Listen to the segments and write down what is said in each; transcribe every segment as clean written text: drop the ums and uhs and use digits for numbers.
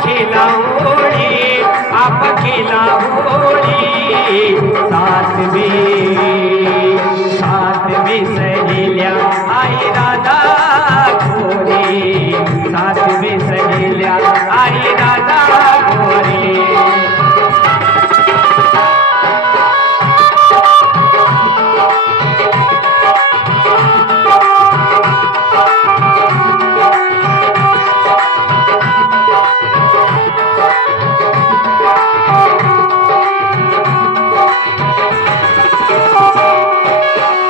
खेला होली, आप खेला होली। साथ में सहेलिया आई राधा गोरी, साथ में सहेलिया आई राधा गोरी।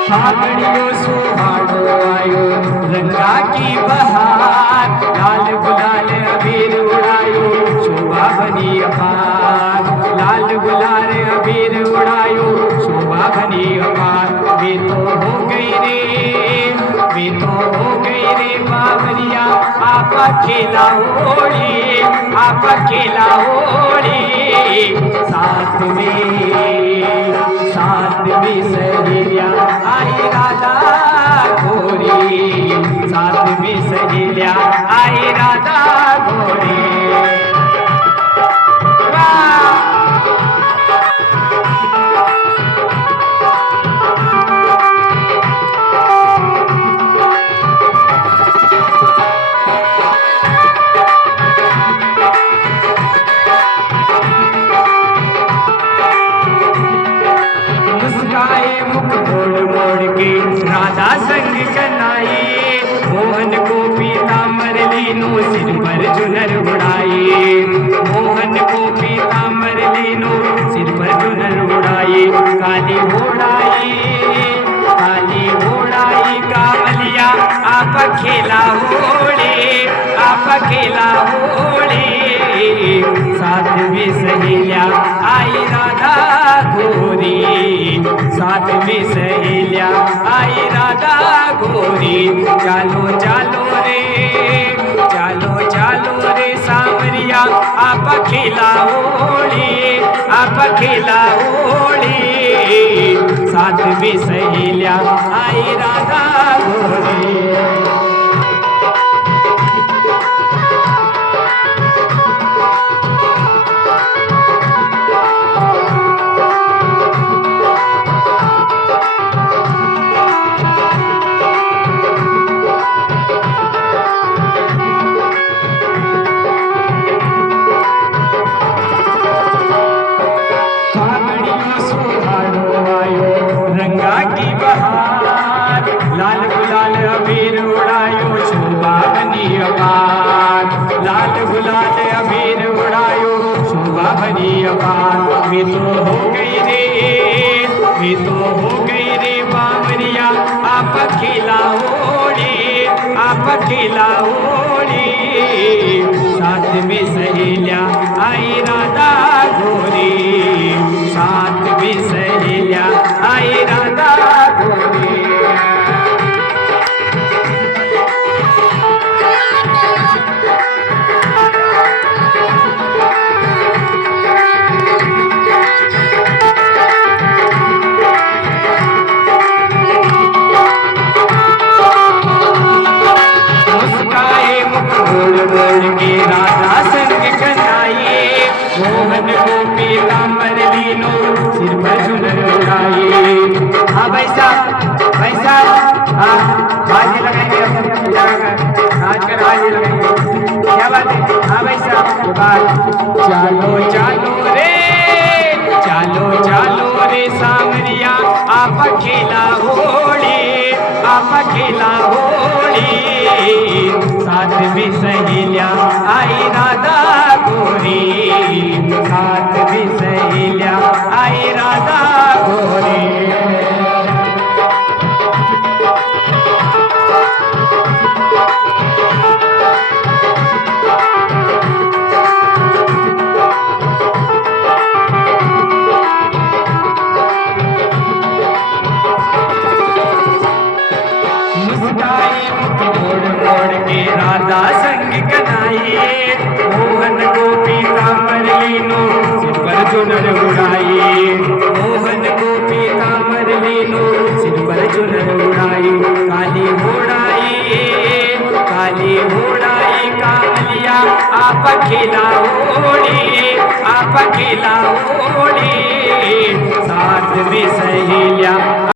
फागड़ियों सुहाड़ो आयो रंगा की बहार, लाल गुलाल अबीर उड़ायो शोभा बनी अपार। लाल गुलाल अबीर उड़ायो शोभा बनी अपार। वे तो हो गई रे बावरिया, आप खेला होली, आप खेला होली। साथ में सहेलिया आई राधा गोरी, साथ में सहेलिया आई राधा गोरी। मुख मोड़ मोड़ के राधा संग कनाई, मोहन को पीताम्बर लीनो सिर पर चुनर उड़ाई। मोहन को पीताम्बर लीनो सिर पर चुनर उड़ाई। काली घोड़ाई कावलिया, आप खेला होली, आप खेला होली। साथ में सहेलिया आई राधा गोरी, साथ में सहेलिया आई राधा गोरी। चालो चालो रे सांवरिया, आप खेला होली, आप खेला होली। साथ में सहेलिया आई राधा गोरी। रंगा की बहार, लाल गुलाल अबीर उड़ायो शोभा बनी अपार। लाल गुलाल अबीर उड़ायो शोभा बनी अपार। वे तो हो गई रे बावरिया, आप खेला होली, आप खेला होली। साथ में सहेलिया आई राधा गोरी, साथ में सहेलिया आई राधा गोरी। के राधा संग कनाई, मोहन को पीताम्बर लीनो सिर पर चुनर उड़ाई। हाँ भाई साहब हाँ बाजी लगाएंगे, आजकल बाजी लगाएंगे, क्या बात है? हाँ भाई साहब चालो रे सांवरिया, आप खेला होली, आप खेला होली। साथ में सहेलिया आई राधा गोरी, साथ में सहेलिया आई राधा गोरी। के राधा संग कनाई, मोहन को पीताम्बर लीनो सिर पर चुनर उड़ाई। मोहन को पीताम्बर लीनो सिर पर चुनर उड़ाई। काली घोड़ाई कावलिया आप खेला ओढ़ी, आप खेला ओढ़ी, साथ में सहेलिया